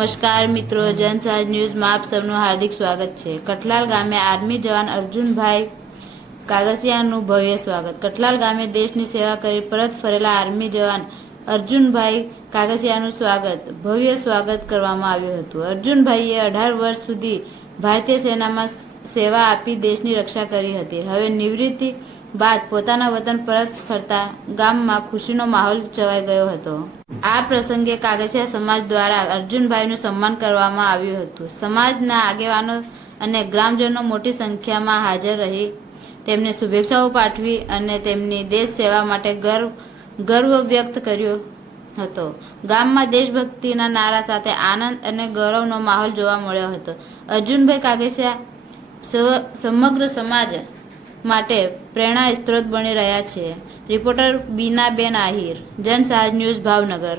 નમસ્કાર મિત્રો, જનસાજ ન્યૂઝમાં આપ સૌનું હાર્દિક સ્વાગત છે। કઠલાલ ગામે આર્મી જવાન અર્જુનભાઈ કાગસિયાનું ભવ્ય સ્વાગત। કઠલાલ ગામે દેશની સેવા કરી પરત ફરેલા આર્મી જવાન અર્જુનભાઈ કાગસિયાનું ભવ્ય સ્વાગત કરવામાં આવ્યું હતું। અર્જુનભાઈએ 18 વર્ષ સુધી ભારતીય સેનામાં સેવા આપી દેશની રક્ષા કરી હતી। હવે નિવૃત્તિ બાદ પોતાના વતન પરત ફરતા ગામમાં ખુશીનો માહોલ છવાઈ ગયો હતો। આ પ્રસંગે કાગસિયા સમાજ દ્વારા અર્જુનભાઈનું સન્માન કરવામાં આવ્યું હતું। સમાજના આગેવાનો અને ગ્રામજનો મોટી સંખ્યામાં હાજર રહી તેમને શુભેચ્છાઓ પાઠવી અને તેમની દેશ સેવા માટે ગર્વ વ્યક્ત કર્યો હતો। ગામમાં દેશભક્તિના નારા સાથે આનંદ અને ગૌરવનો માહોલ જોવા મળ્યો હતો। અર્જુનભાઈ કાગસિયા સમગ્ર સમાજ માટે પ્રેરણા સ્ત્રોત બની રહ્યા છે। Reporter Binaben Ahir, Jansaj news, Bhavnagar.